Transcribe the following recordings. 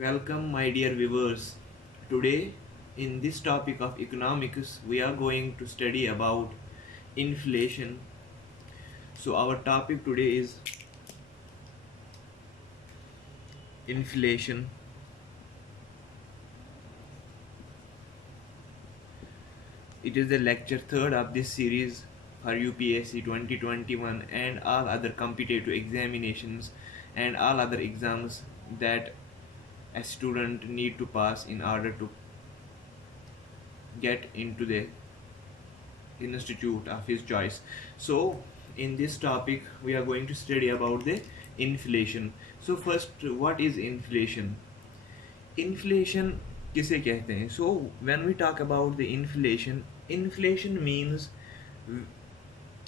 Welcome, my dear viewers. Today, in this topic of economics, we are going to study about inflation. So, our topic today is inflation. It is the lecture third of this series for UPSC 2021 and all other competitive examinations and all other exams that a student need to pass in order to get into the institute of his choice. So in this topic we are going to study about the inflation. So first, what is inflation? Inflation किसे कहते हैं? So when we talk about the inflation, inflation means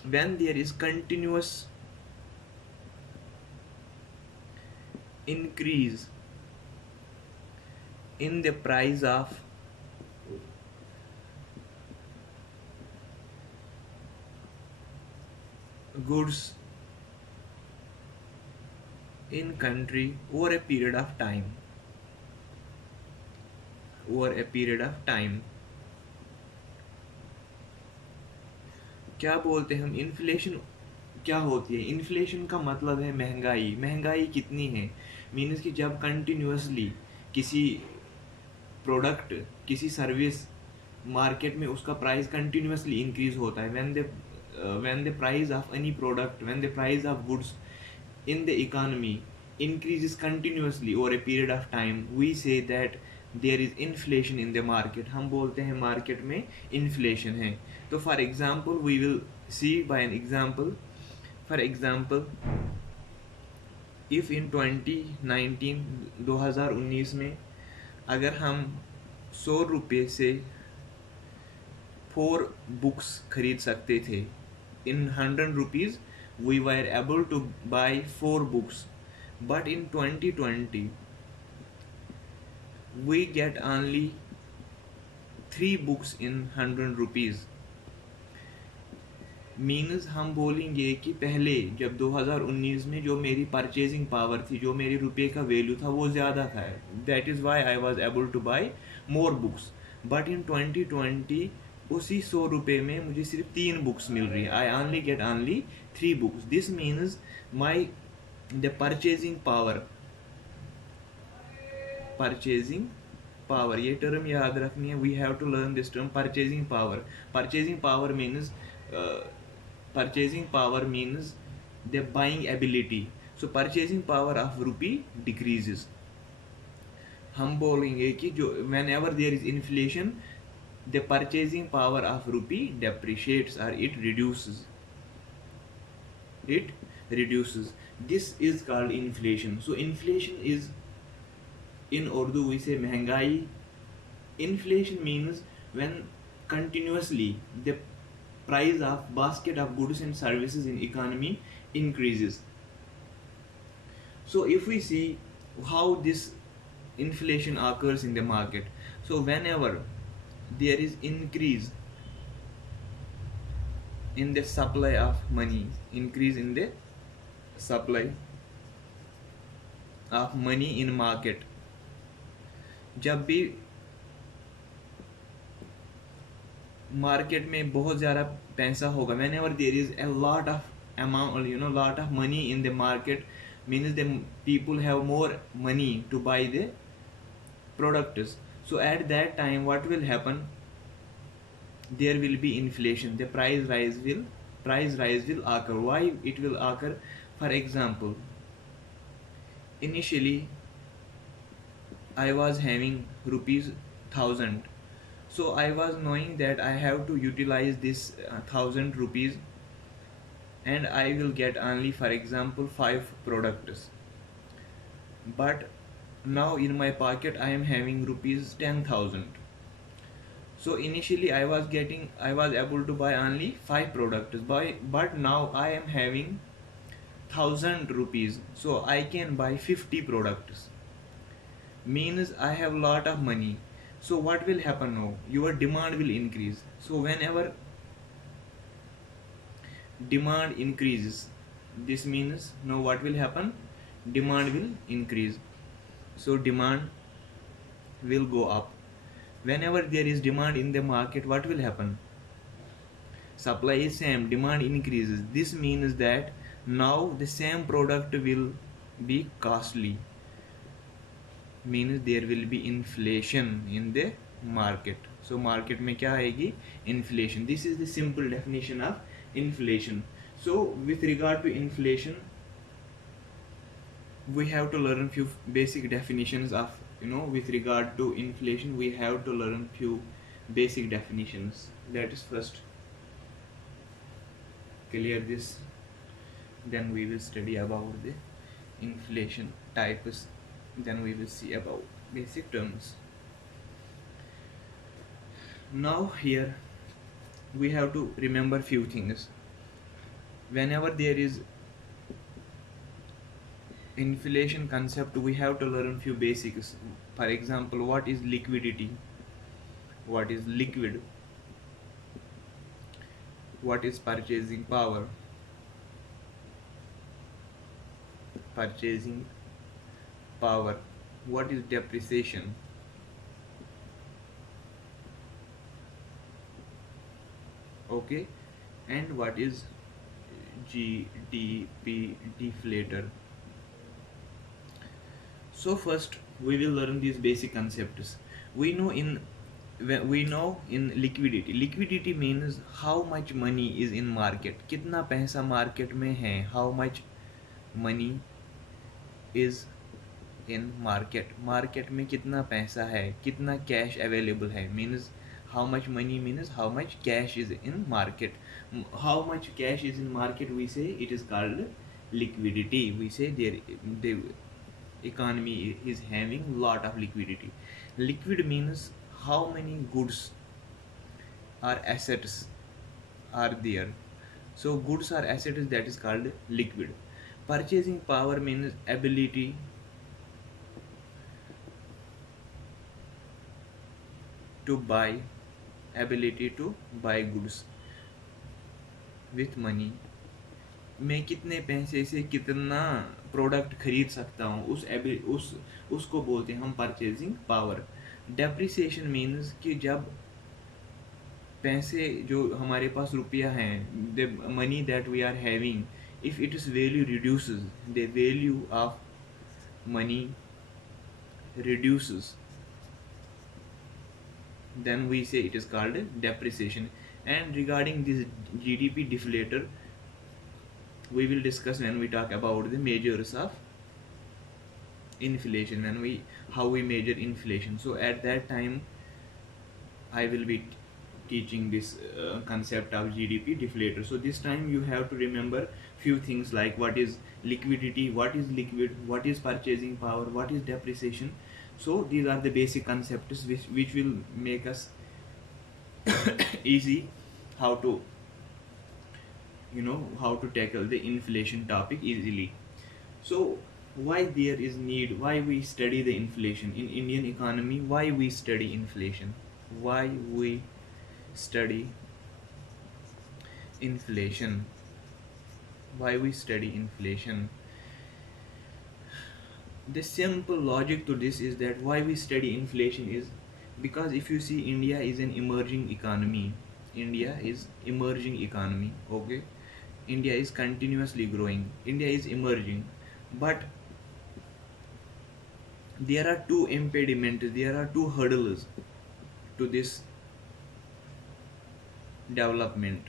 when there is continuous increase in the price of goods in country over a period of time. क्या बोलते हैं हम? Inflation क्या होती है? इन्फ्लेशन का मतलब है महंगाई. महंगाई कितनी है? मीन्स कि जब कंटिन्यूसली किसी प्रोडक्ट, किसी सर्विस मार्केट में उसका प्राइस कंटिन्यूसली इंक्रीज होता है. when the price of any product, when the price of goods in the economy increases continuously over a period of time, we say that there is inflation in the market. हम बोलते हैं market में inflation है. तो for example we will see by an example. For example, if in 2019 में अगर हम 100 रुपये से 4 बुक्स खरीद सकते थे, in 100 rupees we were able to buy 4 books, but in 2020 we get only 3 books in 100 rupees. Means हम बोलेंगे कि पहले जब 2019 में जो मेरी परचेजिंग पावर थी, जो मेरे रुपये का वैल्यू था, वो ज़्यादा था. That is Y I was able to buy more books. But in 2020 उसी 100 रुपये में मुझे सिर्फ 3 बुक्स मिल रही है. I only get only 3 books. This means my the purchasing power, ये टर्म याद रखनी है. We have to learn this term, purchasing power. Purchasing power means the buying ability. So purchasing power of rupee decreases. हम बोलेंगे कि जो whenever there is inflation, the purchasing power of rupee depreciates or it reduces. This is called inflation. So inflation is, in Urdu we say महंगाई. Inflation means when continuously the price of basket of goods and services in economy increases. So if we see how this inflation occurs in the market, so whenever there is increase in the supply of money, increase in the supply of money in market, जब भी market में बहुत ज़्यादा पैसा होगा, whenever there is a lot of amount, lot of money in the market, means the people have more money to buy the products. So at that time what will happen? There will be inflation. The price rise will occur. Why it will occur? For example, initially I was having rupees 1000. So I was knowing that I have to utilize this 1000 rupees and I will get only, for example, 5 products. But now in my pocket I am having rupees 10,000. So initially I was able to buy only 5 products, but now I am having 1000 rupees, so I can buy 50 products. Means I have lot of money. So what will happen now? Your demand will increase. So whenever demand increases, this means now what will happen? Demand will increase. So demand will go up. Whenever there is demand in the market, what will happen? Supply is same, demand increases. This means that now the same product will be costly, means there will be inflation in the market. So market में क्या आएगी? Inflation. This is the simple definition of inflation. So with regard to inflation, we have to learn few basic definitions of, with regard to inflation we have to learn few basic definitions. Let us first clear this, then we will study about the inflation types, then we will see about basic terms. Now here we have to remember few things. Whenever there is inflation concept, we have to learn few basics. For example, what is liquidity, what is liquid, what is purchasing power, purchasing power, what is depreciation, okay, and what is GDP, deflator. So first we will learn these basic concepts. We know in liquidity means how much money is in market, कितना पैसा market में है, how much money is in market में कितना पैसा है, कितना cash available है, means how much money means how much cash is in market. How much cash is in market, we say it is called liquidity. We say the economy is having lot of liquidity. Liquid means how many goods or assets are there. So goods or assets, that is called liquid. Purchasing power means ability to buy, ability to buy goods with money. मैं कितने पैसे से कितना product खरीद सकता हूँ, उसको बोलते हैं हम परचेजिंग पावर. डेप्रिसिएशन मीन्स कि जब पैसे जो हमारे पास रुपया हैं, the money that we are having, if it is value reduces, the value of money reduces, then we say it is called depreciation. And regarding this GDP deflator, we will discuss when we talk about the measures of inflation, how we measure inflation. So at that time I will be teaching this concept of GDP deflator. So this time you have to remember few things like what is liquidity, what is liquid, what is purchasing power, what is depreciation. So these are the basic concepts which will make us easy how to how to tackle the inflation topic easily. So why there is need, why we study the inflation in Indian economy, why we study inflation, why we study inflation, why we study inflation. The simple logic to this is that why we study inflation is because if you see, India is an emerging economy. India is emerging economy, okay. India is continuously growing, India is emerging, but there are two impediments, there are two hurdles to this development.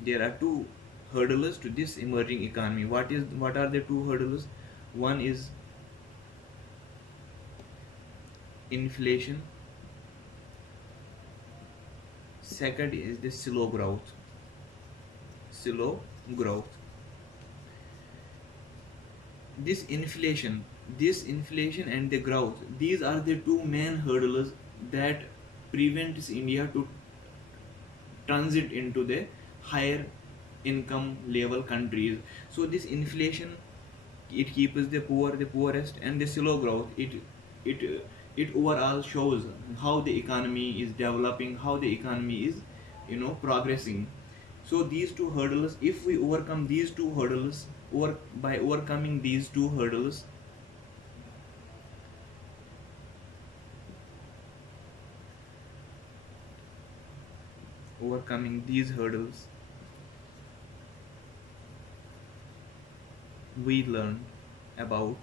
There are two hurdles to this emerging economy. What are the two hurdles? One is inflation, second is the slow growth. This inflation and the growth, these are the two main hurdles that prevents India to transit into the higher income level countries. So this inflation, it keeps the poor the poorest, and the slow growth, it overall shows how the economy is developing, how the economy is progressing. So these two hurdles, if we overcome these two hurdles, or by overcoming these two hurdles, overcoming these hurdles, we learn about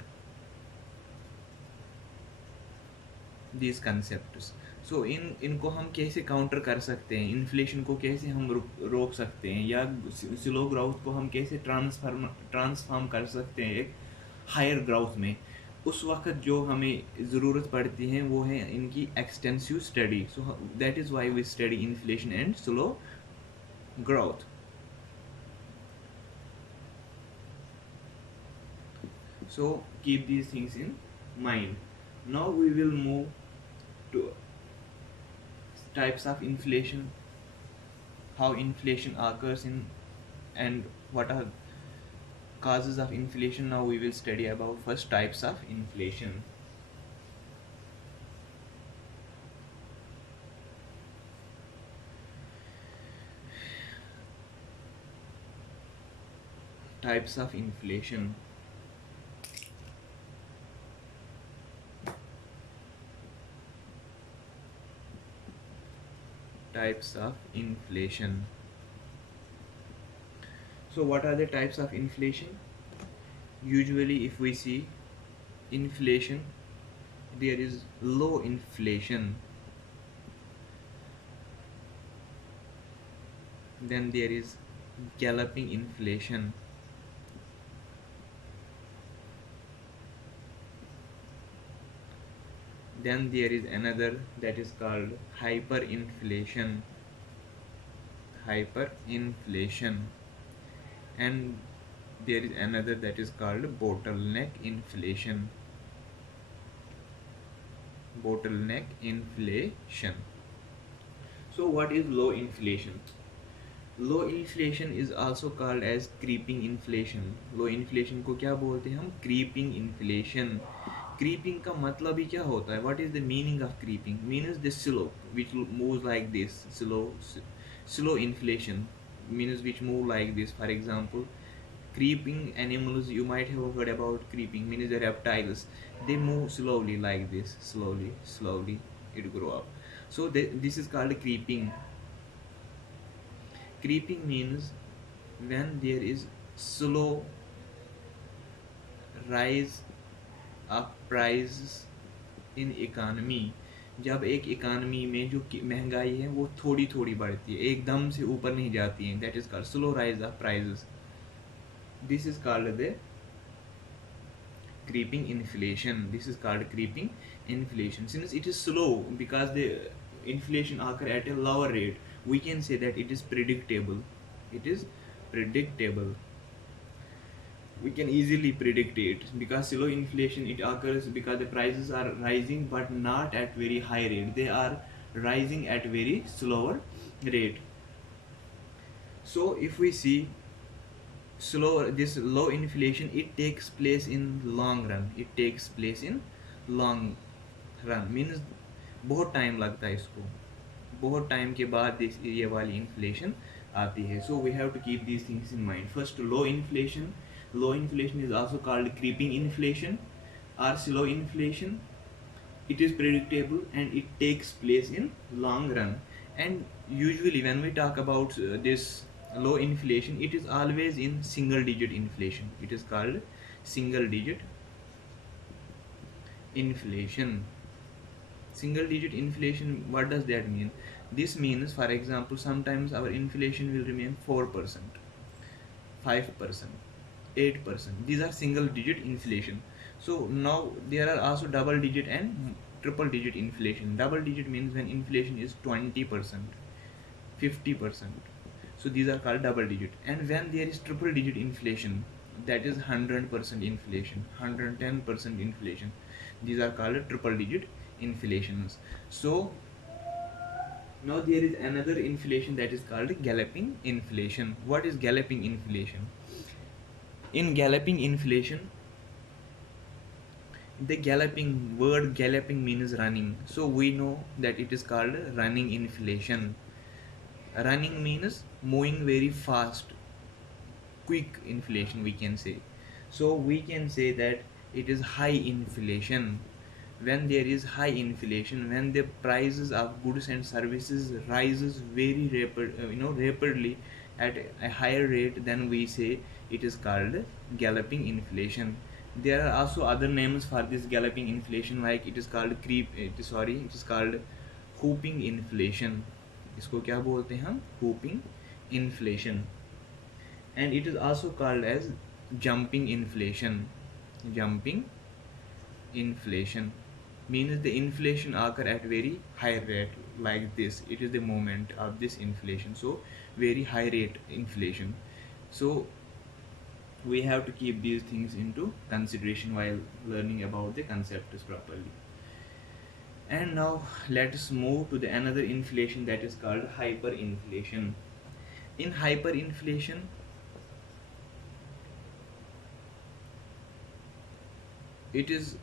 these concepts. सो इनको हम कैसे counter कर सकते हैं, inflation को कैसे हम रोक सकते हैं, या स्लो ग्रोथ को हम कैसे ट्रांसफॉर्म कर सकते हैं एक हायर ग्रोथ में। उस वक्त जो हमें ज़रूरत पड़ती है वो है इनकी extensive study. So that is why we study inflation and slow growth. So keep these things in mind. Now we will move to types of inflation, how inflation occurs in, and what are causes of inflation. Now we will study about first types of inflation. Types of inflation. Types of inflation. So what are the types of inflation? Usually if we see inflation, there is low inflation, then there is galloping inflation, then there is another that is called hyperinflation, and there is another that is called bottleneck inflation. So what is low inflation? Low inflation is also called as creeping inflation. Low inflation को क्या बोलते हैं हम? Creeping inflation. Creeping का मतलब ही क्या होता है? What is the meaning of creeping? Means the slope which moves like this. Slow inflation means which move like this. For example, creeping animals, you might have heard about creeping, means the reptiles. They move slowly like this. Slowly it grow up. So this is called creeping. Creeping means when there is slow rise of prices in economy. जब एक economy में जो महंगाई है वो थोड़ी थोड़ी बढ़ती है, एकदम से ऊपर नहीं जाती है, that is called slow rise of prices. This is called the creeping inflation. Since it is slow, because the inflation occur at a lower rate, we can say that it is predictable. We can easily predict it, because slow inflation, it occurs because the prices are rising but not at very high rate. They are rising at very slower rate. So if we see this low inflation, it takes place in long run. Means बहुत time लगता है इसको, बहुत time के बाद ये वाली inflation आती है. So we have to keep these things in mind. First, low inflation is also called creeping inflation or slow inflation. It is predictable and it takes place in long run. And usually when we talk about this low inflation, it is always in single digit inflation. It is called single digit inflation. Single digit inflation, what does that mean? This means, for example, sometimes our inflation will remain 4%, 5%, 8%. These are single digit inflation. So now there are also double digit and triple digit inflation. Double digit means when inflation is 20%, 50%. So these are called double digit. And when there is triple digit inflation, that is 100% inflation, 110% inflation. These are called triple digit inflations. So now there is another inflation that is called galloping inflation. What is galloping inflation? In galloping inflation, the word galloping means running. So we know that it is called running inflation. Running means moving very fast, quick inflation, we can say. So we can say that it is high inflation. when there is high inflation, when the prices of goods and services rises very rapidly at a higher rate, then we say it is called galloping inflation. There are also other names for this galloping inflation, like it is called it is called whooping inflation. इसको क्या बोलते हैं हम? Whooping inflation. And it is also called as jumping inflation. Jumping inflation means the inflation occur at very high rate, like this. It is the moment of this inflation, so very high rate inflation. So we have to keep these things into consideration while learning about the concepts properly. And now let us move to the another inflation, that is called hyperinflation. In hyperinflation, it is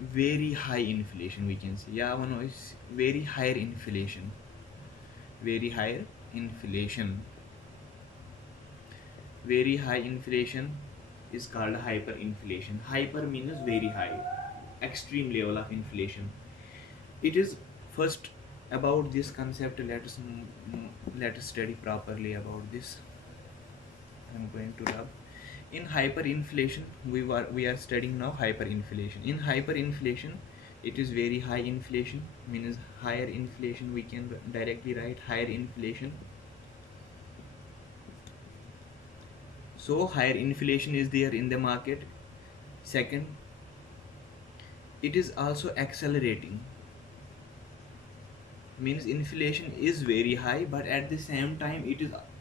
very high inflation, we can say. Yeah, one is very higher inflation. Very higher inflation. Very high inflation is called hyperinflation. Hyper means very high, extreme level of inflation. It is first about this concept. Let us study properly about this. I'm going to rub. In hyperinflation, we are studying now hyperinflation. In hyperinflation, it is very high inflation, means higher inflation. We can directly write higher inflation. So higher inflation is there in the market. Second, it is also accelerating, means inflation is very high, but at the same time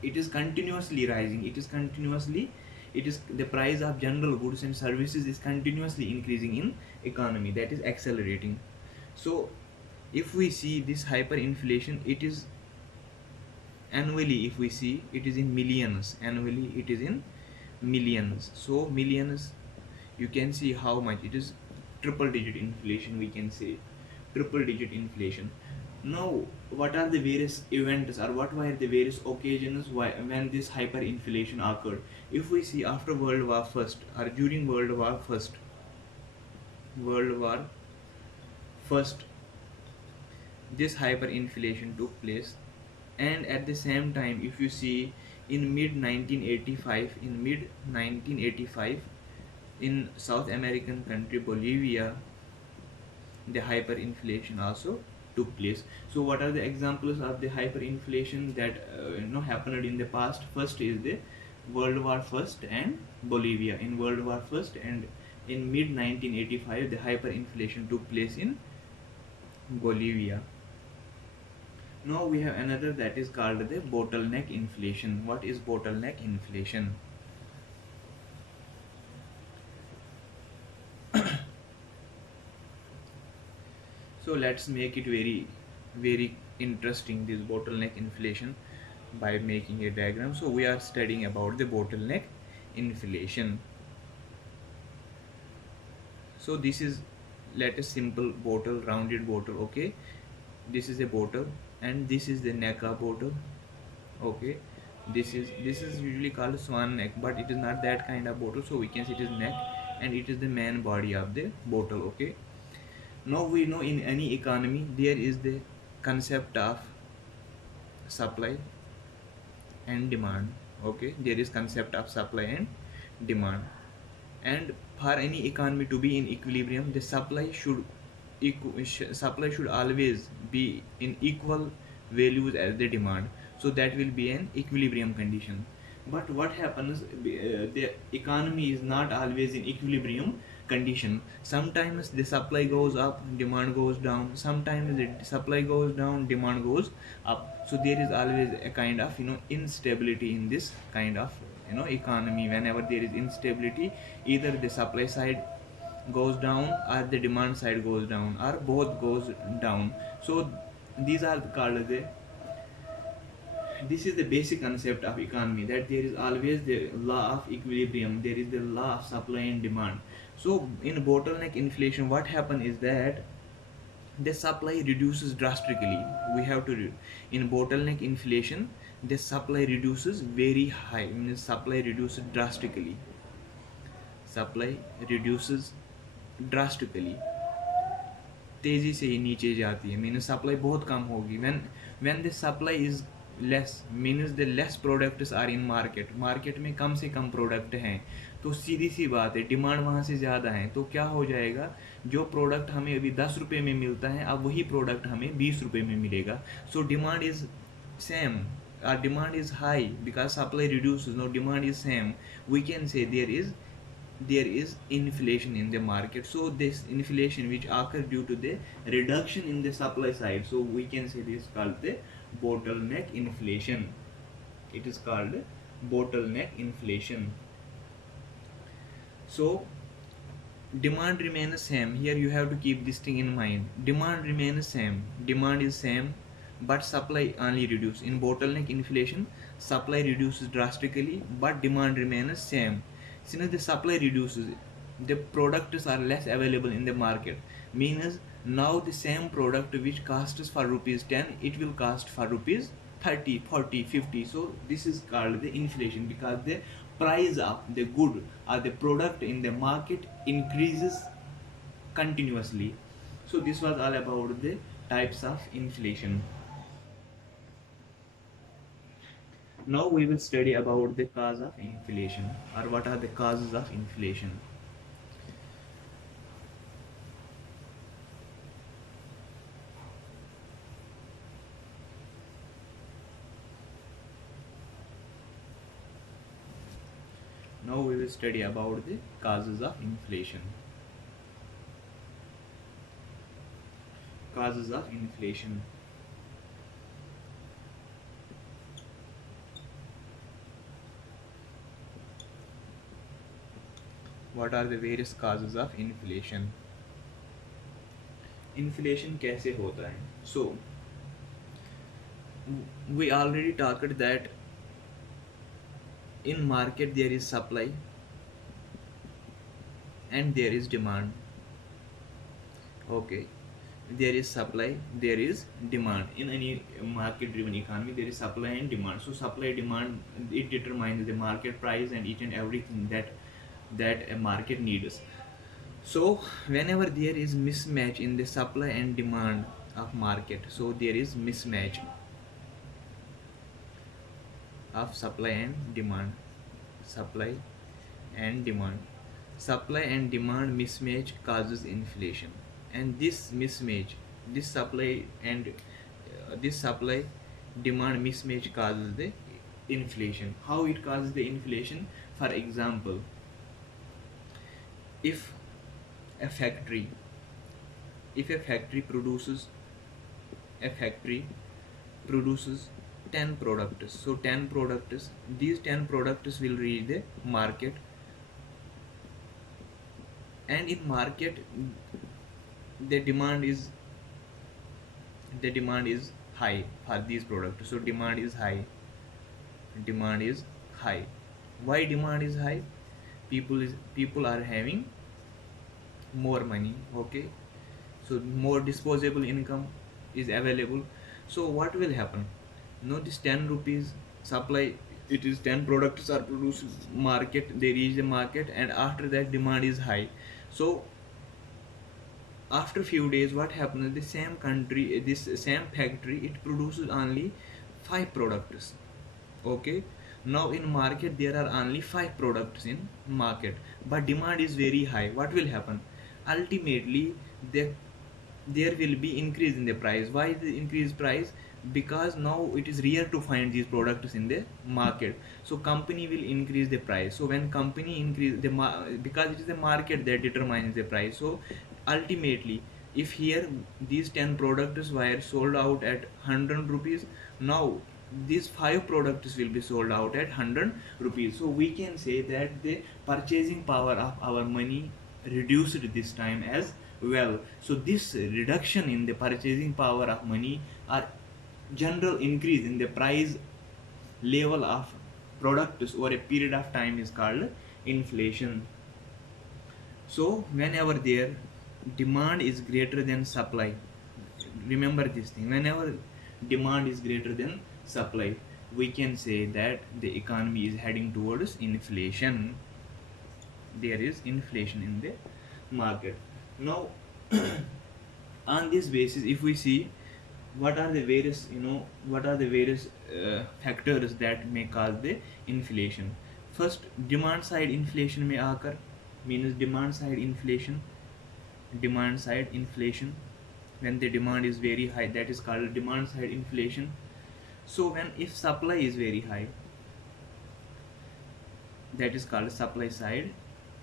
it is continuously rising. It is the price of general goods and services is continuously increasing in economy, that is accelerating. So if we see this hyperinflation, it is annually, if we see, it is in millions. Annually it is in millions. So millions, you can see how much it is. Triple digit inflation, we can say. Triple digit inflation. Now, what are the various events, or what were the various occasions when this hyperinflation occurred? If we see after World War First, or during World War First, this hyperinflation took place. And at the same time, if you see, in mid 1985, in South American country Bolivia, the hyperinflation also took place. So what are the examples of the hyperinflation that happened in the past? First is the World War First and Bolivia. In World War First and in mid 1985, the hyperinflation took place in Bolivia. Now we have another, that is called the bottleneck inflation. What is bottleneck inflation? So let's make it very interesting, this bottleneck inflation, by making a diagram. So we are studying about the bottleneck inflation. So this is, let a simple bottle, rounded bottle. Okay, this is a bottle and this is the neck of bottle. Okay, this is usually called swan neck, but it is not that kind of bottle. So we can say it is neck, and it is the main body of the bottle. Okay, now we know in any economy there is the concept of supply and demand. Okay, there is concept of supply and demand, and for any economy to be in equilibrium, the supply should always be in equal values as the demand, so that will be an equilibrium condition. But what happens, the economy is not always in equilibrium condition. Sometimes the supply goes up, demand goes down. Sometimes the supply goes down, demand goes up. So there is always a kind of instability in this kind of economy. Whenever there is instability, either the supply side goes down or the demand side goes down, or both goes down. So these are called the, this is the basic concept of economy, that there is always the law of equilibrium, there is the law of supply and demand. So in bottleneck inflation, what happens is that the supply reduces drastically. We have to in bottleneck inflation, the supply reduces very high, means supply reduces drastically. Supply reduces drastically. तेज़ी से ही नीचे जाती है, means supply बहुत कम होगी। When the supply is less, means the less products are in market, market में कम से कम प्रोडक्ट हैं, तो सीधी सी बात है डिमांड वहाँ से ज़्यादा है, तो क्या हो जाएगा, जो प्रोडक्ट हमें अभी 10 रुपये में मिलता है अब वही प्रोडक्ट हमें 20 रुपये में मिलेगा। So demand is same, our demand is high because supply reduces, no, demand is same, we can say there is inflation in the market. So this inflation which occurs due to the reduction in the supply side, so we can say this is called the bottleneck inflation. It is called bottleneck inflation. So demand remains same, here you have to keep this thing in mind, demand remains same, demand is same, but supply only reduce. In bottleneck inflation, supply reduces drastically but demand remains same. Since the supply reduces, the products are less available in the market, means now the same product which costs for rupees 10 it will cost for rupees 30, 40, 50. So this is called the inflation because the price of the good or the product in the market increases continuously. So this was all about the types of inflation. Now we will study about the cause of inflation, or what are the causes of inflation. Now we will study about the causes of inflation. Causes of inflation. What are the various causes of inflation? Inflation कैसे होता है? So we already talked that in market there is supply and there is demand. Okay, there is supply, there is demand. In any market driven economy there is supply and demand. So supply demand, it determines the market price and each and everything that a market needs. So whenever there is mismatch in the supply and demand of market, so there is mismatch of supply and demand. Supply and demand, supply and demand mismatch causes inflation, and this mismatch, this supply and this supply demand mismatch causes the inflation. How it causes the inflation? For example, if a factory, if a factory produces, a factory produces 10 products, so 10 products, these 10 products will reach the market, and in market the demand is, the demand is high for these products. So demand is high, demand is high. Why demand is high? People are having more money. Okay, so more disposable income is available. So what will happen? No, this 10 rupees supply, it is 10 products are produced market, they reach the market, and after that demand is high. So after few days what happens, the same country, this same factory, it produces only 5 products. Okay, now in market there are only 5 products in market, but demand is very high. What will happen? Ultimately there will be increase in the price. Why the increased price? Because now it is rare to find these products in the market, so company will increase the price. So when company increase the because it is the market that determines the price. So ultimately, if here these 10 products were sold out at 100 rupees, now these 5 products will be sold out at 100 rupees. So we can say that the purchasing power of our money reduced this time as well. So this reduction in the purchasing power of money or general increase in the price level of products over a period of time is called inflation. So whenever their demand is greater than supply, remember this thing, whenever demand is greater than supply, we can say that the economy is heading towards inflation. There is inflation in the market. Now On this basis, if we see what are the various, what are the various factors that may cause the inflation. First, demand side inflation may occur, means demand side inflation. When the demand is very high, that is called demand side inflation. So when, if supply is very high, that is called supply side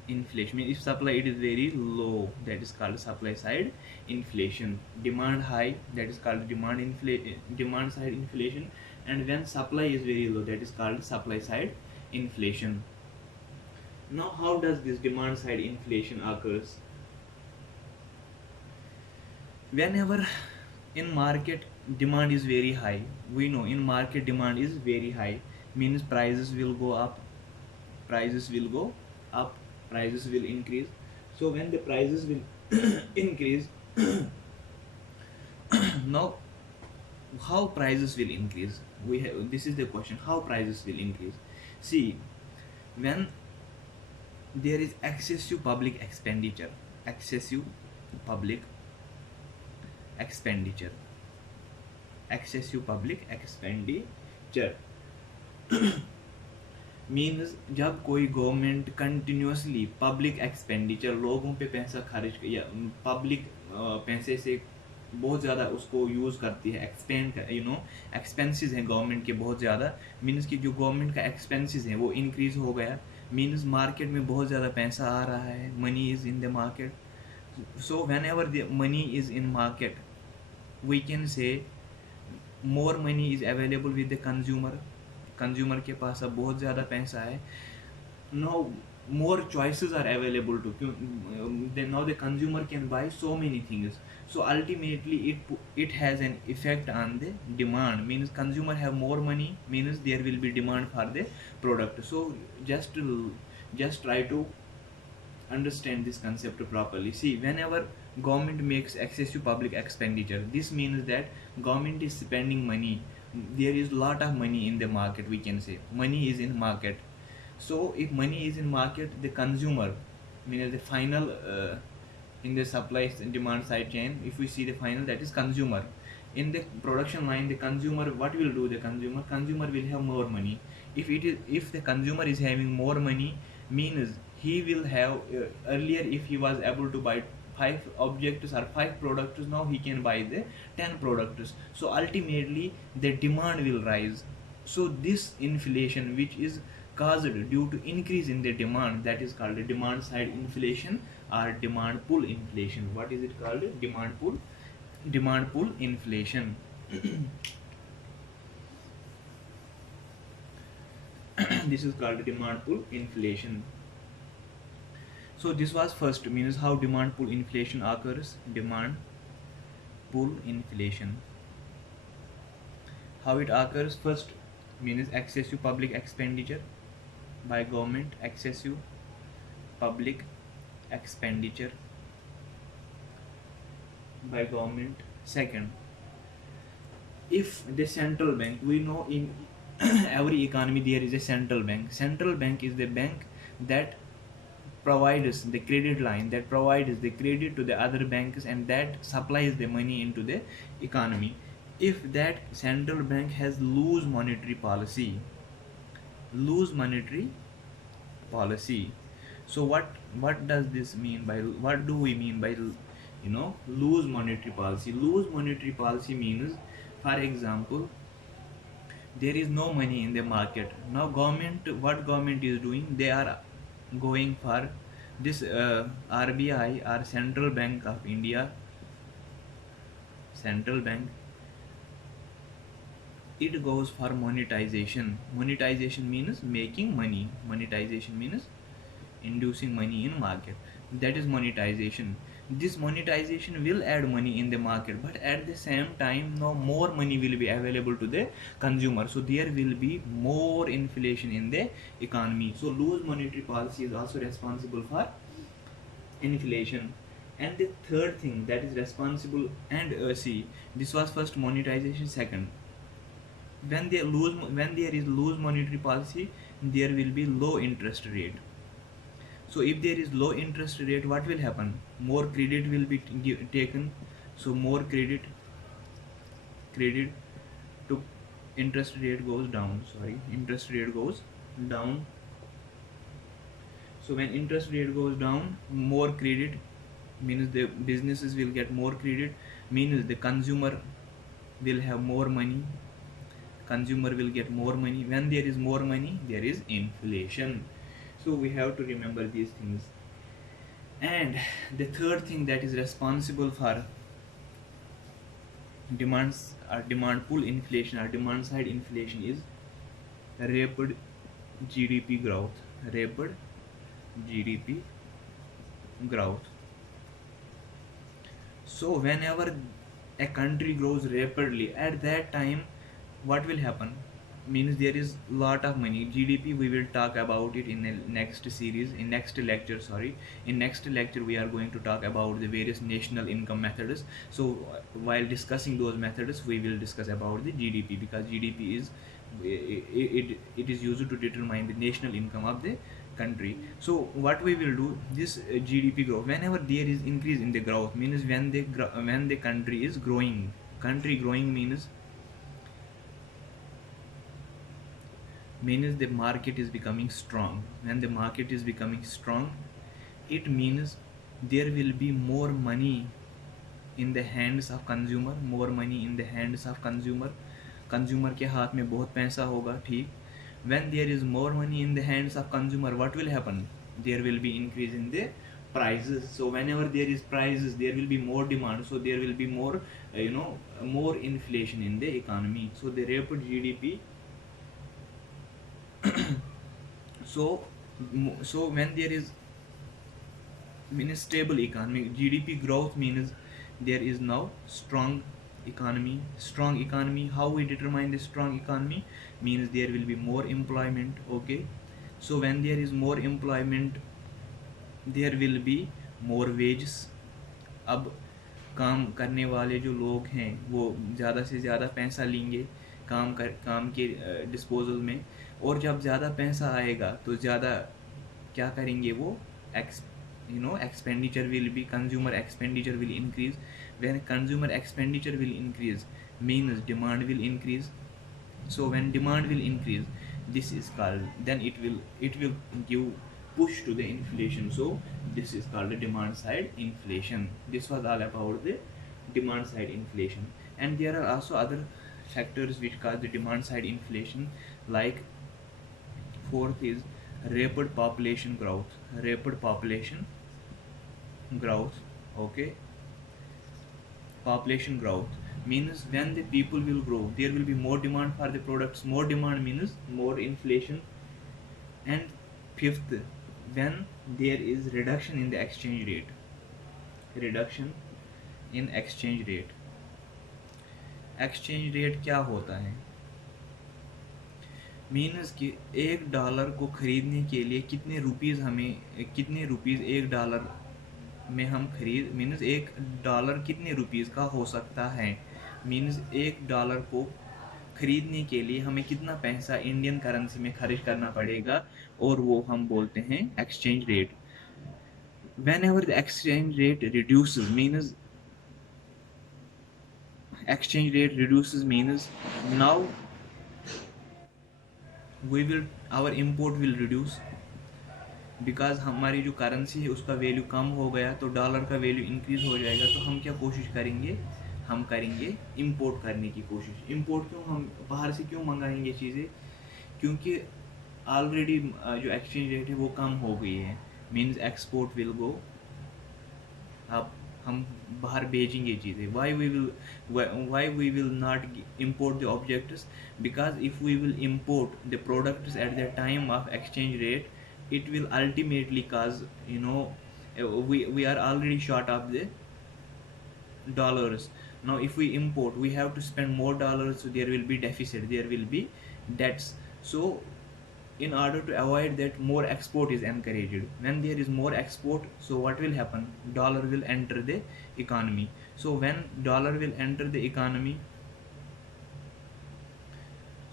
inflation. If supply it is very low, that is called supply side inflation. Demand high, that is called demand side inflation. And when supply is very low, that is called supply side inflation. Now how does this demand side inflation occurs? Whenever in market demand is very high, we know in market demand is very high, means prices will go up, prices will go up, prices will increase. So when the prices will increase, now how prices will increase, we have, this is the question, how prices will increase. See, when there is excessive public expenditure, excessive public expenditure, excessive public expenditure means जब कोई government continuously public expenditure, लोगों पे पैसा खर्च या public पैसे से बहुत ज़्यादा उसको यूज़ करती है, एक्सपेंड, एक्सपेंसेस हैं गवर्नमेंट के बहुत ज़्यादा, मीन्स कि जो गवर्नमेंट का एक्सपेंसेस हैं वो इंक्रीज़ हो गया, मीन्स मार्केट में बहुत ज़्यादा पैसा आ रहा है, money is in the market. So whenever the money is in market, we can say more money is available with the consumer. Consumer के पास अब बहुत ज़्यादा पैसा है. No more choices are available to then now the consumer can buy so many things. So ultimately it has an effect on the demand, means consumer have more money, means there will be demand for the product. So just try to understand this concept properly. See, whenever government makes excessive public expenditure, this means that government is spending money, there is lot of money in the market, we can say money is in market. So if money is in market, the consumer, means the final in the supply and demand side chain, if we see the final, that is consumer. In the production line, the consumer, what will do, the consumer will have more money. If the consumer is having more money, means he will have earlier if he was able to buy 5 objects or 5 products, now he can buy the 10 products. So ultimately the demand will rise. So this inflation which is caused due to increase in the demand, that is called demand side inflation or demand pull inflation. What is it called? Demand pull inflation. This is called demand pull inflation. So this was first, means how demand pull inflation occurs. Demand pull inflation, how it occurs. First, means excessive public expenditure by government, excessive public expenditure by government. Second, if the central bank, we know in every economy there is a central bank. Central bank is the bank that provides the credit line, that provides the credit to the other banks, and that supplies the money into the economy. If that central bank has loose monetary policy, so what does this mean by, what do we mean by loose monetary policy? Loose monetary policy means, for example, there is no money in the market. Now what government is doing, they are going for this RBI or Central Bank of India, central bank, it goes for monetization. Monetization means making money, monetization means inducing money in market, that is monetization. This monetization will add money in the market, but at the same time no more money will be available to the consumer, so there will be more inflation in the economy. So loose monetary policy is also responsible for inflation. And the third thing that is responsible, and see, this was first monetization. Second, when there is loose monetary policy, there will be low interest rate. So if there is low interest rate, what will happen? More credit will be taken. So more credit to interest rate goes down. Sorry, interest rate goes down. So when interest rate goes down, more credit means the businesses will get more credit, means the consumer will have more money, consumer will get more money. When there is more money, there is inflation. So we have to remember these things. And the third thing that is responsible for demands or demand pull inflation or demand side inflation is rapid GDP growth. Rapid GDP growth. So whenever a country grows rapidly, at that time, what will happen? Means there is lot of money. GDP, we will talk about it in the next series, in next lecture. Sorry, in next lecture we are going to talk about the various national income methods. So while discussing those methods, we will discuss about the GDP, because GDP is it is used to determine the national income of the country. So what we will do, this GDP growth, whenever there is increase in the growth, means when the country is growing. Country growing means the market is becoming strong. When the market is becoming strong, it means there will be more money in the hands of consumer, more money in the hands of consumer. Consumer के हाथ में बहुत पैसा होगा, ठीक. When there is more money in the hands of consumer, what will happen? There will be increase in the prices. So whenever there is prices, there will be more demand, so there will be more more inflation in the economy. So the rapid GDP so when there is means stable economy, GDP growth means there is now strong economy. Strong economy, how we determine the strong economy? Means there will be more employment. Okay, so when there is more employment, there will be more wages. अब काम करने वाले जो लोग हैं वो ज़्यादा से ज़्यादा पैसा लेंगे काम के डिस्पोजल में, और जब ज़्यादा पैसा आएगा तो ज़्यादा क्या करेंगे वो, expenditure will be, consumer expenditure will increase. When consumer expenditure will increase, means demand will increase. So when demand will increase, this is called, then it will give push to the inflation. So this is called the demand side inflation. This was all about the demand side inflation. And there are also other factors which cause the demand side inflation, like fourth is rapid population growth. Rapid population growth. Okay, population growth means when the people will grow, there will be more demand for the products. More demand means more inflation. And fifth, when there is reduction in the exchange rate. Reduction in exchange rate. Exchange rate क्या होता है? Means कि $1 को खरीदने के लिए कितने rupees $1 में हम खरीद, मीन्स $1 कितने रुपीज़ का हो सकता है? मीन्स $1 को खरीदने के लिए हमें कितना पैसा इंडियन करेंसी में खर्च करना पड़ेगा, और वो हम बोलते हैं exchange rate. Whenever the exchange rate reduces, means exchange rate reduces means now our import will reduce, because हमारी जो करेंसी है उसका वैल्यू कम हो गया, तो डॉलर का वैल्यू इंक्रीज हो जाएगा. तो हम क्या कोशिश करेंगे? हम करेंगे इंपोर्ट करने की कोशिश. इंपोर्ट क्यों, हम बाहर से क्यों मंगाएंगे चीज़ें? क्योंकि ऑलरेडी जो एक्सचेंज रेट है वो कम हो गई है. Means export will go. अब हम बाहर भेजेंगे चीज़ें. why we will not import the objects? Because if we will import the products at the time of exchange rate, it will ultimately cause, we are already short of the dollars. Now if we import, we have to spend more dollars, so there will be deficit, there will be debts. So in order to avoid that, more export is encouraged. When there is more export, so what will happen? Dollar will enter the economy. So when dollar will enter the economy,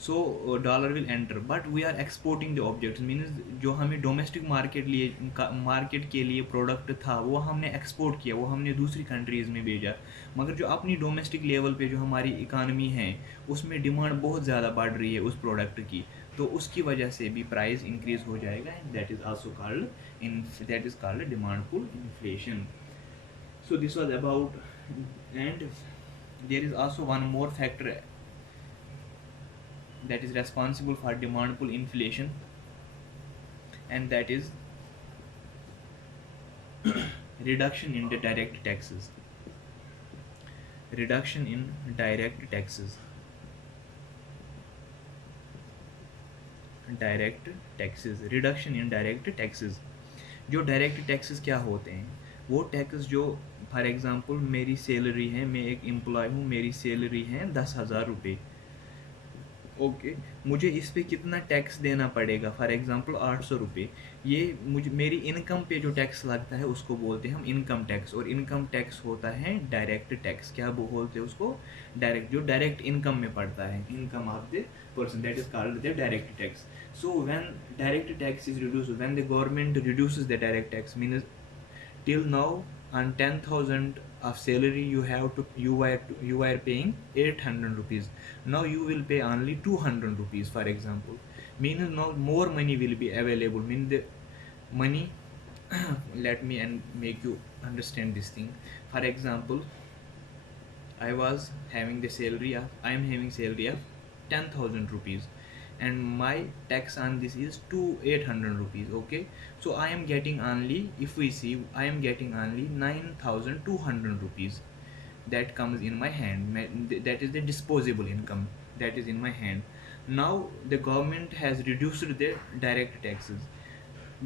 so dollar will enter, but we are exporting the objects, means जो हमें domestic market के लिए product था वो हमने export किया, वो हमने दूसरी कंट्रीज़ में भेजा, मगर जो अपनी डोमेस्टिक लेवल पे जो हमारी इकानमी है उसमें डिमांड बहुत ज़्यादा बढ़ रही है उस प्रोडक्ट की, तो उसकी वजह से भी प्राइस इंक्रीज हो जाएगा, and that is also called demand pull inflation. So this was about, and there is also one more factor that is responsible for demand pull inflation, and that is reduction in the direct taxes. Reduction in direct taxes. Direct taxes. Reduction in direct taxes. जो direct taxes क्या होते हैं, वो tax जो for example मेरी salary है, मैं एक एम्प्लॉय हूँ, मेरी सैलरी है 10,000 रुपये, ओके, मुझे इस पे कितना टैक्स देना पड़ेगा, फॉर एग्जांपल 800 रुपये, ये मुझे मेरी इनकम पे जो टैक्स लगता है उसको बोलते हैं हम इनकम टैक्स, और इनकम टैक्स होता है डायरेक्ट टैक्स, क्या बोलते हैं उसको, डायरेक्ट, जो डायरेक्ट इनकम में पड़ता है, income of the person, that is called the direct tax. So when direct tax is reduce, when the government reduces the direct tax, means till now on 10,000 of salary you were paying 800 rupees, now you will pay only 200 rupees, for example, means now more money will be available, mean the money let me and make you understand this thing. For example, I am having salary of 10,000 rupees, and my tax on this is to 800 rupees, okay, so I am getting only, if we see, I am getting only 9,200 rupees that comes in my hand, that is the disposable income that is in my hand. Now the government has reduced the direct taxes,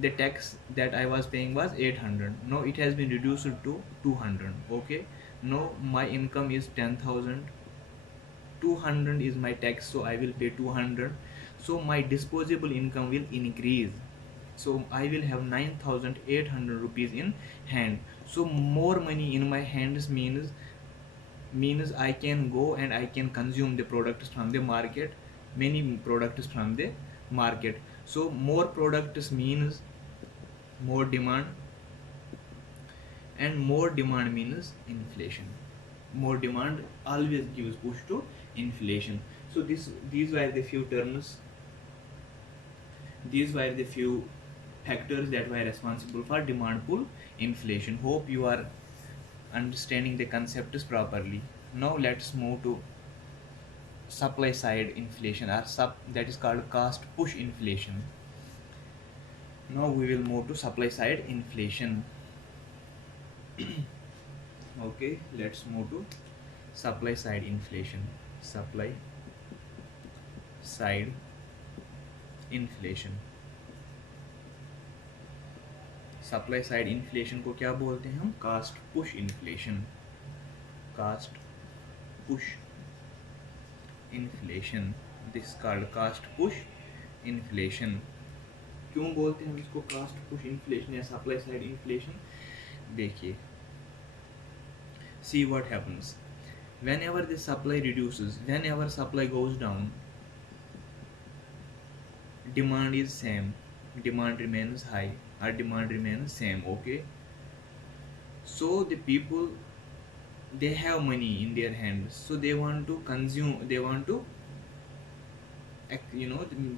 the tax that I was paying was 800, now it has been reduced to 200, okay, now my income is 10,000, 200 is my tax, so I will pay 200, so my disposable income will increase, so I will have 9,800 rupees in hand, so more money in my hands means I can go and I can consume the products from the market, many products from the market, so more products means more demand, and more demand means inflation, more demand always gives push to inflation. So these were the few terms, these were the few factors that were responsible for demand pull inflation. Hope you are understanding the concepts properly. Now let's move to supply side inflation, or that is called cost push inflation. Now we will move to supply side inflation. Okay, let's move to supply side inflation. Supply side inflation. Supply side inflation को क्या बोलते हैं हम, cost push inflation, cost push inflation, this called cost push inflation. क्यों बोलते हैं इसको cost push inflation या सप्लाई साइड इन्फ्लेशन, देखिए, see what happens whenever the supply reduces, whenever supply goes down, demand is same, demand remains high, or demand remains same, okay, so the people, they have money in their hands, so they want to consume, they want to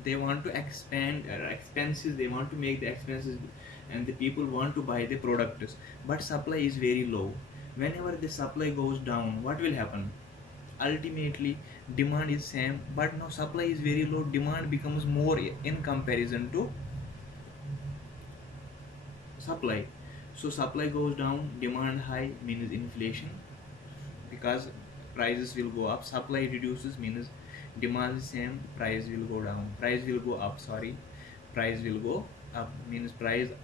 they want to expand expenses, they want to make the expenses, and the people want to buy the products, but supply is very low. Whenever the supply goes down, what will happen, ultimately demand is same, but now supply is very low, demand becomes more in comparison to supply, so supply goes down, demand high means inflation, because prices will go up, supply reduces means demand is same, price will go down, price will go up, sorry, price will go up means price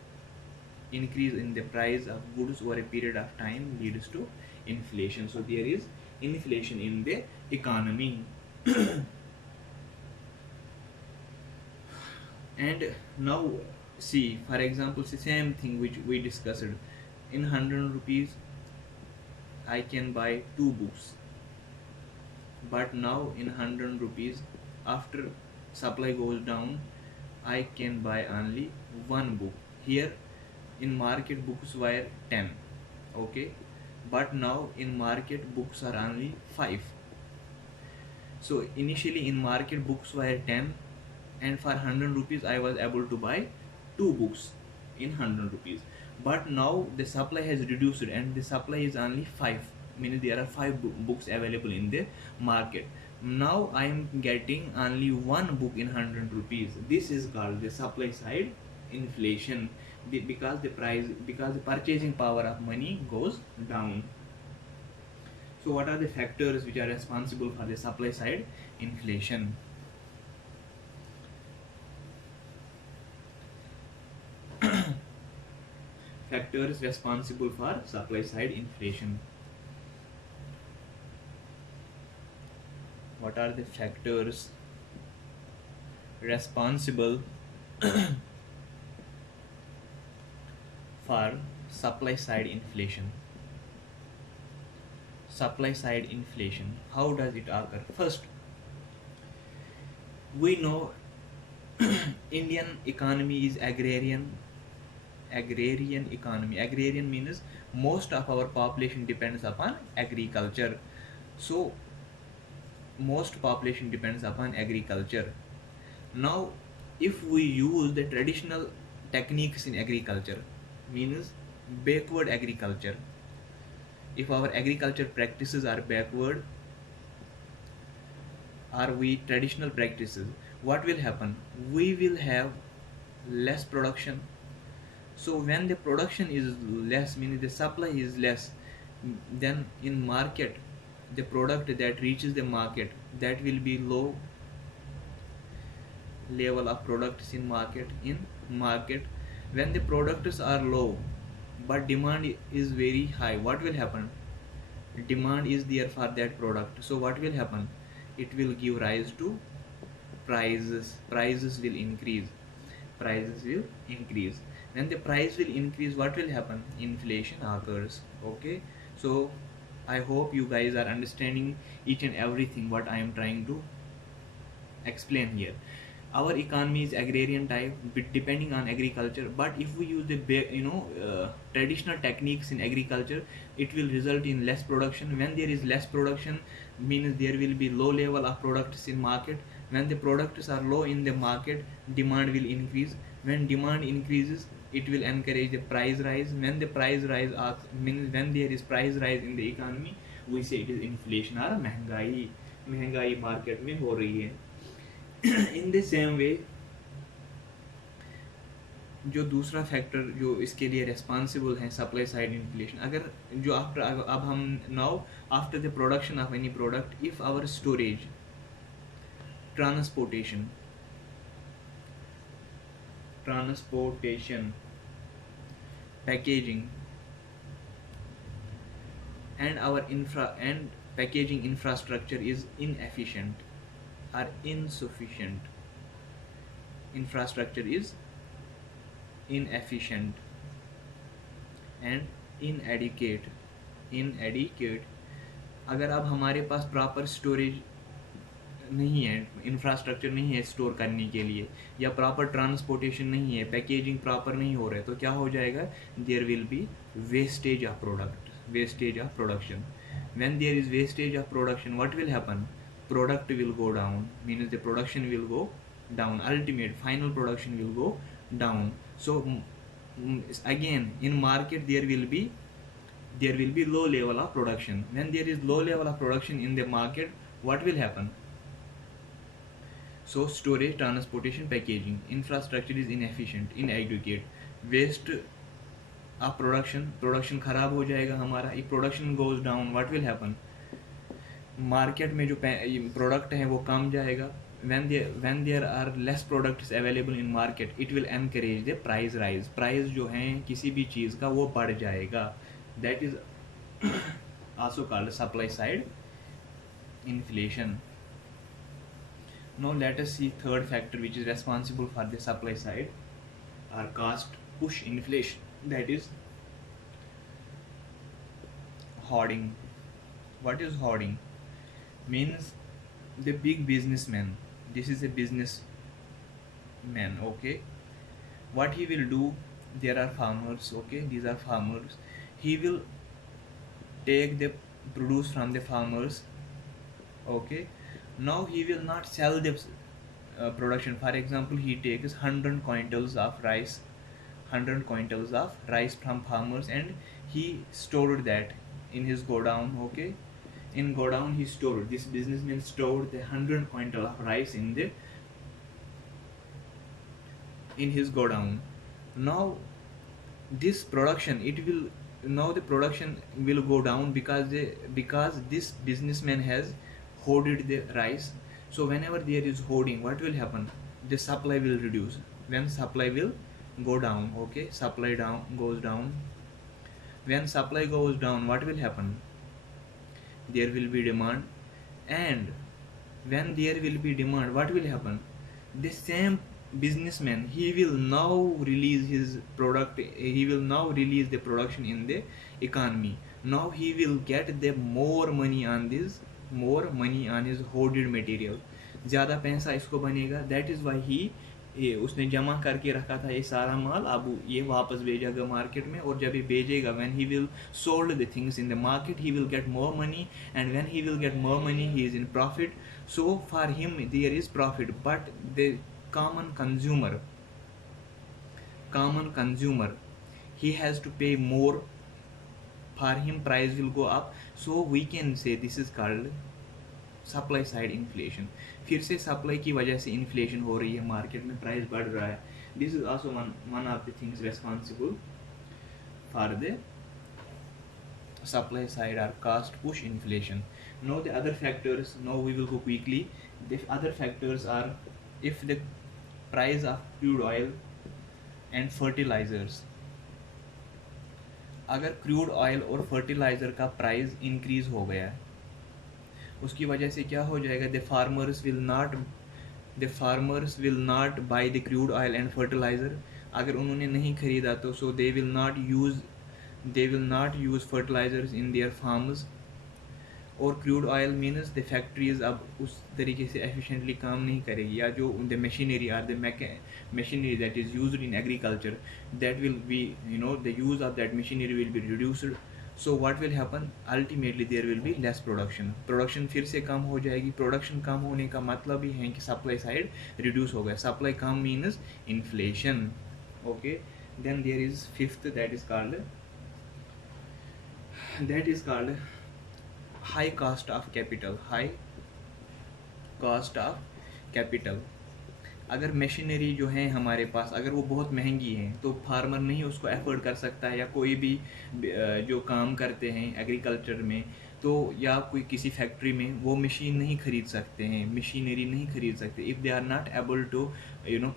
increase in the price of goods over a period of time leads to inflation, so there is inflation in the economy. And now see, for example, the same thing which we discussed, in 100 rupees I can buy 2 books, but now in 100 rupees after supply goes down, I can buy only one book. Here in market books were 10, okay, but now in market books are only 5. So initially in market books were 10, and for 100 rupees I was able to buy two books in 100 rupees. But now the supply has reduced and the supply is only 5, meaning there are 5 books available in the market. Now I am getting only one book in 100 rupees. This is called the supply side inflation, because the purchasing power of money goes down. So what are the factors which are responsible for the supply side inflation? Factors responsible for supply side inflation. What are the factors responsible for supply side inflation? Supply side inflation, how does it occur? First, we know Indian economy is agrarian economy. Agrarian means most of our population depends upon agriculture. So most population depends upon agriculture. Now if we use the traditional techniques in agriculture, means backward agriculture, if our agriculture practices are backward, or we traditional practices, what will happen? We will have less production. So when the production is less, meaning the supply is less, then in market the product that reaches the market, that will be low level of products in market. When the products are low but demand is very high, what will happen? Demand is there for that product, so what will happen? It will give rise to prices will increase. When the price will increase, what will happen? Inflation occurs. Okay, so I hope you guys are understanding each and everything what I am trying to explain here. Our economy is agrarian type, depending on agriculture, but if we use the traditional techniques in agriculture, it will result in less production. When there is less production, means there will be low level of products in market. When the products are low in the market, demand will increase. When demand increases, it will encourage the price rise. When the price rise means when there is price rise in the economy, we say it is inflation or महंगाई market में हो रही है. In the same way, जो दूसरा factor जो इसके लिए रेस्पॉन्सिबल है सप्लाई साइड इन्फ्लेशन, अगर जो आफ्टर अब हम now after the production of any product, if our storage, transportation packaging and our packaging infrastructure is inefficient or insufficient, infrastructure is inefficient and inadequate. अगर अब हमारे पास प्रॉपर स्टोरेज नहीं है, infrastructure नहीं है स्टोर करने के लिए, या प्रॉपर ट्रांसपोर्टेशन नहीं है, पैकेजिंग प्रॉपर नहीं हो रहा है, तो क्या हो जाएगा? There will be wastage of production. When there is wastage of production, what will happen? Product will go down, means the production will go down, ultimate final production will go down. So again in market there will be low level of production. When there is low level of production in the market, what will happen? So storage, transportation, packaging infrastructure is inefficient, inadequate, waste of production खराब हो जाएगा हमारा. if production goes down, what will happen? Market में जो product है वो कम जाएगा. when there are less products available in market, it will encourage the price rise. Price जो है किसी भी चीज़ का वो बढ़ जाएगा. that is also called supply side inflation. Now let us see third factor which is responsible for the supply side or cost push inflation, that is hoarding. What is hoarding? Means the big businessmen, this is a business man. Okay, what he will do, there are farmers. Okay, these are farmers. He will take the produce from the farmers. Okay, now he will not sell the production. For example, he takes 100 quintals of rice, 100 quintals of rice from farmers, and he stored that in his godown. Okay, in godown he stored, this businessman stored the 100 quintal of rice in his godown. Now this production, it will, now the production will go down because this businessman has hoarded the rice. So whenever there is hoarding, what will happen? The supply will reduce. When supply will go down, okay, supply down goes down. When supply goes down, what will happen? There will be demand. And when there will be demand, what will happen? The same businessman, he will now release his product, he will now release the production in the economy. Now he will get the more money on this, more money on his hoarded material. ज़्यादा पैसा इसको बनेगा. That is why he, ये उसने जमा करके रखा था ये सारा माल, अब ये वापस भेजेगा मार्केट में. और जब ये भेजेगा, when he will sold the things in the market, he will get more money. And when he will get more money, he is in profit. So for him there is profit. But the common consumer, he has to pay more. For him price will go up. So we can say this is called supply side inflation. फिर से supply की वजह से inflation हो रही है, market में price बढ़ रहा है. This is also one of the things responsible for the supply side or cost push inflation. Now the other factors, now we will go quickly. The other factors are, if the price of crude oil and fertilizers, अगर crude oil और fertilizer का price increase हो गया, उसकी वजह से क्या हो जाएगा? The farmers will not buy the crude oil and fertilizer. अगर उन्होंने नहीं खरीदा तो so they will not use fertilizers in their farms. और crude oil means the factories अब उस तरीके से एफिशिएंटली काम नहीं करेगी, या जो the machinery are the machinery that is used in agriculture, that will be, you know, the use of that machinery will be reduced. So what will happen? Ultimately there will be less production फिर से कम हो जाएगी. Production कम होने का मतलब ही है कि supply side reduce हो गया. सप्लाई कम means inflation. Okay, then there is fifth, that is called high cost of capital. अगर मशीनरी जो है हमारे पास, अगर वो बहुत महंगी है तो फार्मर नहीं उसको अफोर्ड कर सकता है, या कोई भी जो काम करते हैं एग्रीकल्चर में तो, या कोई किसी फैक्ट्री में, वो मशीनरी नहीं खरीद सकते. If they are not able to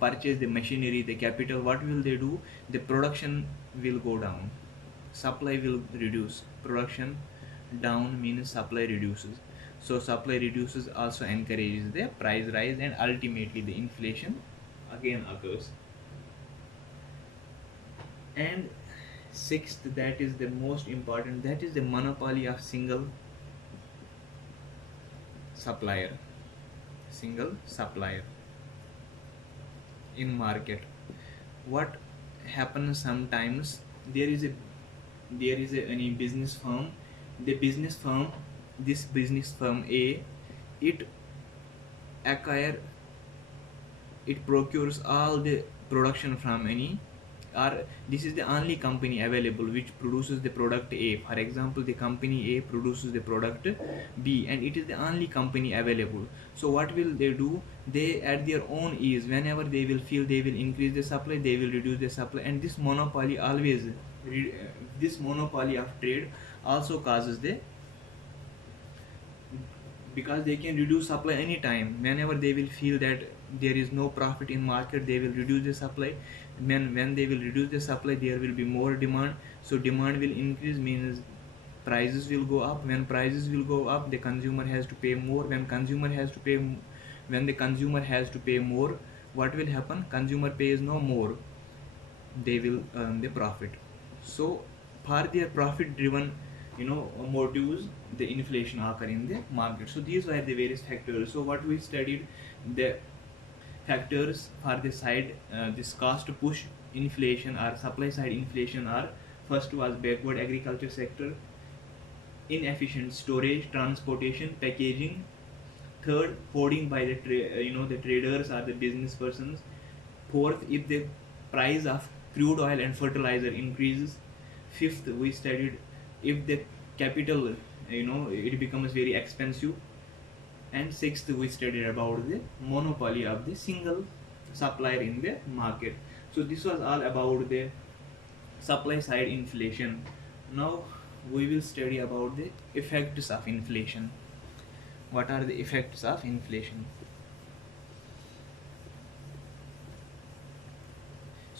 purchase the machinery, the capital, what will they do? The production will go down, supply will reduce. Production down means supply reduces. So supply reduces also encourages the price rise, and ultimately the inflation again occurs. And sixth, that is the most important, that is the monopoly of single supplier in market. What happens sometimes, there is any business firm. This business firm A, it procures all the production from any, or this is the only company available which produces the product A. For example, the company A produces the product B, and it is the only company available. So what will they do? They, at their own ease, whenever they will feel they will increase the supply, they will reduce the supply. And this monopoly of trade also causes because they can reduce supply anytime. Whenever they will feel that there is no profit in market, they will reduce the supply. When they will reduce the supply, there will be more demand. So demand will increase, means prices will go up. When prices will go up, the consumer has to pay more. When the consumer has to pay more, what will happen? Consumer pays no more, they will earn the profit. So for their profit driven motives, the inflation occur in the market. So these were the various factors. So what we studied, the factors for this cost push inflation or supply side inflation are: first was backward agriculture sector, inefficient storage, transportation, packaging; third, hoarding by the traders or the business persons; fourth, if the price of crude oil and fertilizer increases; fifth, we studied if the capital, it becomes very expensive; and sixth, we studied about the monopoly of the single supplier in the market. So this was all about the supply side inflation. Now we will study about the effects of inflation. What are the effects of inflation?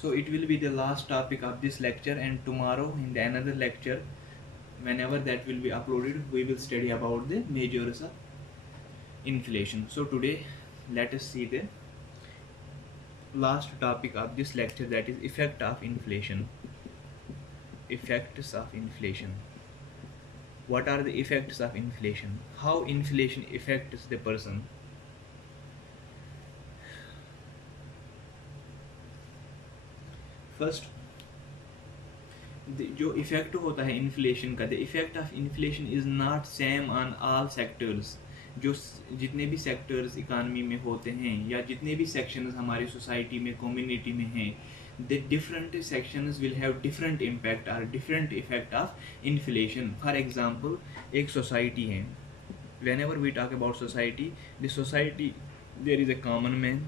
So it will be the last topic of this lecture, and tomorrow in the another lecture, whenever that will be uploaded, we will study about the measures of inflation. So today let us see the last topic of this lecture, that is effect of inflation. Effects of inflation. What are the effects of inflation? How inflation affects the person? First, जो effect होता है inflation का, the effect of inflation is not same on all sectors. जो जितने भी sectors economy में होते हैं या जितने भी सेक्शंस हमारी सोसाइटी में, कम्युनिटी में हैं, the different sections will have different impact or different effect of inflation. For example, एक society है. Whenever we talk about society, the society, there is a common man,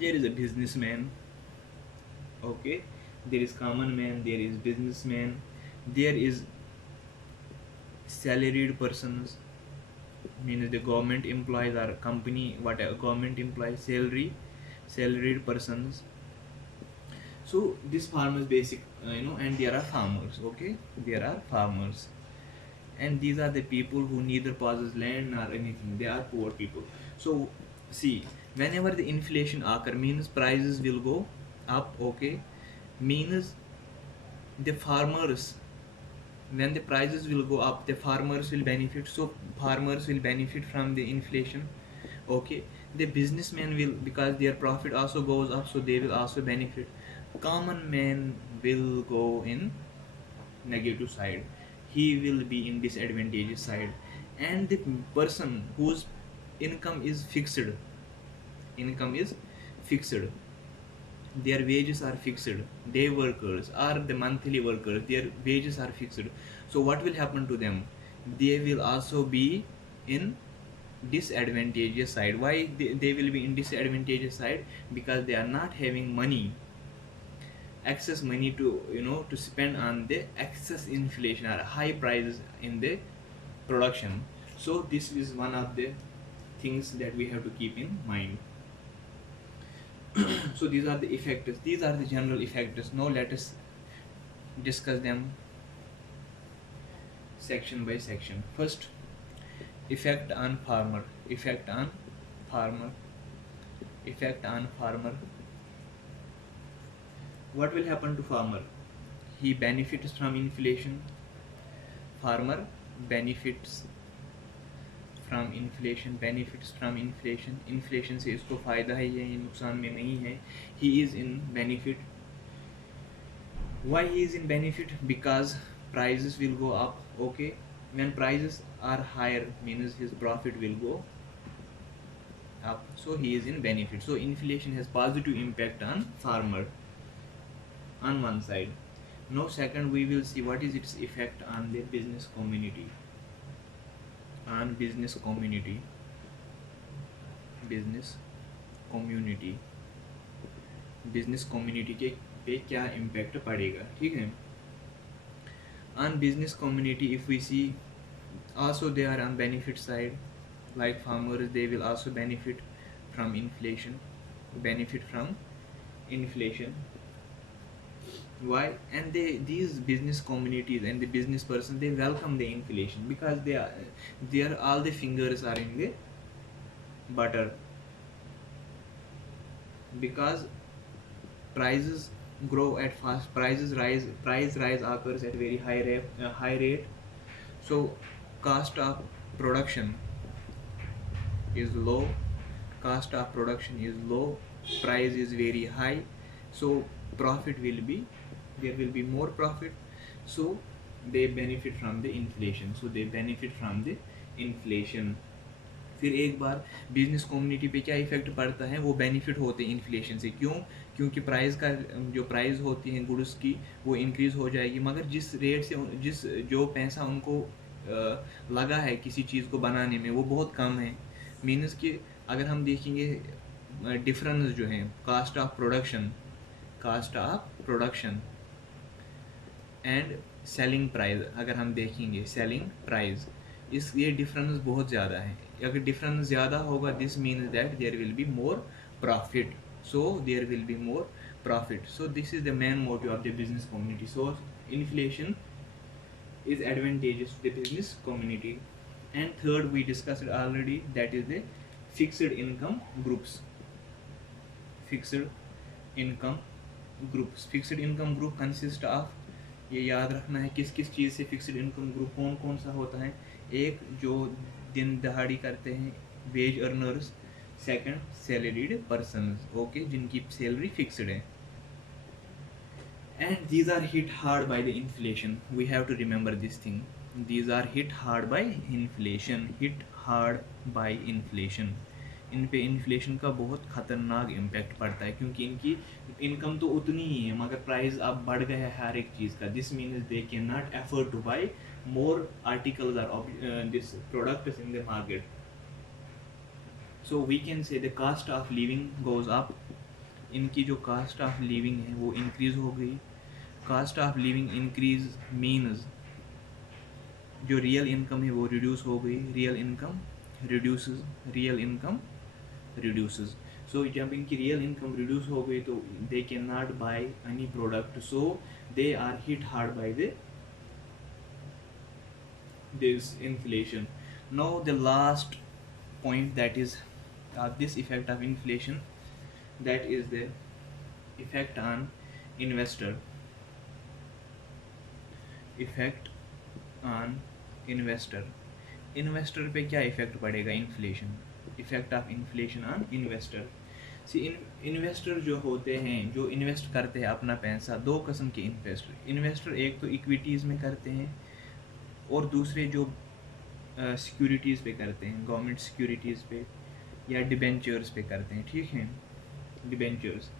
there is a businessman, okay, there is common man, there is businessman, there is salaried persons, means the government employees or company, whatever government employees, salaried persons. So this farmers basic, and there are farmers, okay, there are farmers, and these are the people who neither possess land nor anything, they are poor people. So see, whenever the inflation occur, means prices will go up, okay, means the farmers, when the prices will go up, the farmers will benefit, so farmers will benefit from the inflation, okay. The businessmen will, because their profit also goes up, so they will also benefit. Common man will go in negative side, he will be in disadvantageous side. And the person whose income is fixed, their wages are fixed, day workers or the monthly workers, their wages are fixed, so what will happen to them? They will also be in disadvantageous side. Why they will be in disadvantageous side? Because they are not having money, excess money to spend on the excess inflation or high prices in the production. So this is one of the things that we have to keep in mind. So these are the effects, these are the general effects. Now let us discuss them section by section. First, effect on farmer. What will happen to farmer? He benefits from inflation. Farmer benefits from inflation. Inflation से इसको फायदा है, ये नुकसान में नहीं है. He is in benefit. Why he is in benefit? Because prices will go up, okay. When prices are higher, means his profit will go up, so he is in benefit. So inflation has positive impact on farmer on one side. Now second, we will see what is its effect on the business community. Business community के पे क्या impact पड़ेगा, ठीक है. On business community, if we see, also they are on benefit side, like farmers, they will also benefit from inflation. Why? And these business communities and the business person, they welcome the inflation, because they are all the fingers are in the butter, because prices grow at fast, price rise occurs at very high rate, so cost of production is low, cost of production is low, price is very high, so profit will be, there will be more profit, so they benefit from the inflation, so they benefit from the inflation. फिर एक बार business community पे क्या effect पड़ता है, वो benefit होते हैं inflation से। क्यों? क्योंकि प्राइस का जो प्राइस होती है गुड्स की वो इंक्रीज़ हो जाएगी, मगर जिस रेट से जिस जो पैसा उनको लगा है किसी चीज़ को बनाने में वो बहुत कम है। मीन्स कि अगर हम देखेंगे डिफरेंस जो है cost of production and selling price, अगर हम देखेंगे सेलिंग प्राइस, इस ये डिफरेंस बहुत ज़्यादा है। अगर डिफरेंस ज़्यादा होगा this means that there will be more profit, so there will be more profit, so this is the main motive of the business community. So inflation is advantageous to the business community. And third, we discussed already, that is the fixed income groups. Fixed income group consist of, ये याद रखना है किस किस चीज़ से fixed income group कौन कौन सा होता है। एक जो दिन दहाड़ी करते हैं veg earners, second salaried persons, okay, जिनकी सैलरी फिक्स्ड है। And these are hit hard by the inflation. We have to remember this thing. These are hit hard by inflation. इन पे इन्फ्लेशन का बहुत ख़तरनाक इम्पैक्ट पड़ता है, क्योंकि इनकी इनकम तो उतनी ही है मगर प्राइस अब बढ़ गया है हर एक चीज़ का। This means they can not afford to buy more articles और this products in the market. So we can say the cost of living goes up. इनकी जो कास्ट ऑफ लिविंग है वो इंक्रीज़ हो गई। Cost of living increase means जो real income है वो रिड्यूस हो गई। Real income reduces. सो जब इनकी रियल इनकम रिड्यूस हो गई तो they can not buy any product, so they are hit hard by this inflation. Now the last point, that is this effect of inflation, that is the effect on investor. Investor पे क्या effect पड़ेगा inflation, effect of inflation on investor. Investor जो होते हैं, जो invest करते हैं अपना पैसा, दो किस्म के इन्वेस्टर, एक तो इक्विटीज़ में करते हैं और दूसरे जो सिक्योरिटीज़ पे करते हैं, गवर्नमेंट सिक्योरिटीज़ पे या डिबेंचर्स पे करते हैं, ठीक है, डिबेंचर्स।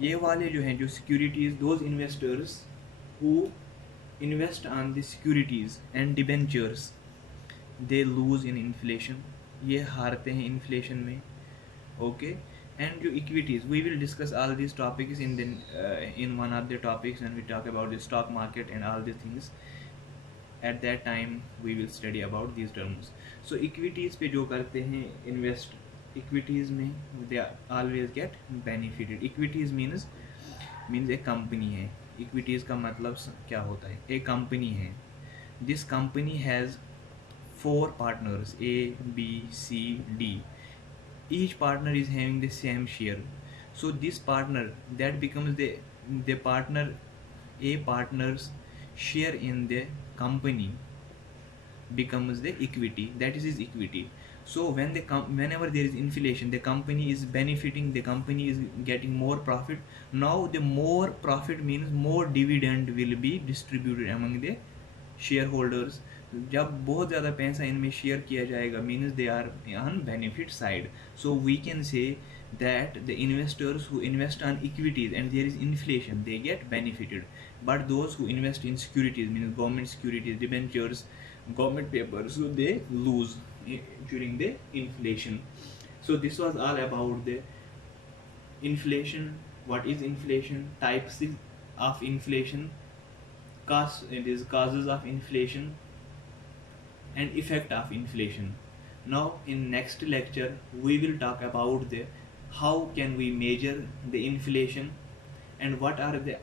ये वाले जो हैं जो securities, those investors who invest on the securities and debentures, they lose in inflation, ये हारते हैं इन्फ्लेशन में, ओके। एंड जो equities, we will discuss all this topics in one of the topics and we talk about the stock market and all the things. At that time we will study about these terms. So equities पे जो करते हैं invest, equities में they always get benefited. Equities means एक company है। equities का मतलब क्या होता है, एक company है, this company has 4 partners A, B, C, D. Each partner is having the same share. So this partner that becomes the partner, A partners share in the company becomes the equity, that is his equity. So whenever there is inflation, the company is benefiting, the company is getting more profit. Now the more profit means more dividend will be distributed among the shareholders. जब बहुत ज़्यादा पैसा इनमें share किया जाएगा means they are on benefit side. So we can say that the investors who invest on equities and there is inflation, they get benefited, but those who invest in securities, means government securities, debentures, government papers, so they lose during the inflation. So this was all about the inflation. What is inflation, types of inflation, causes of inflation and effect of inflation. Now in next lecture we will talk about the how can we measure the inflation and what are the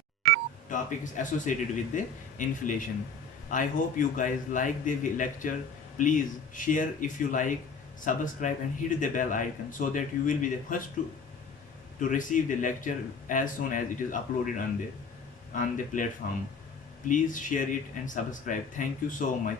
topics associated with the inflation. I hope you guys like the lecture. Please share if you like, subscribe and hit the bell icon so that you will be the first to receive the lecture as soon as it is uploaded on the platform. Please share it and subscribe. Thank you so much.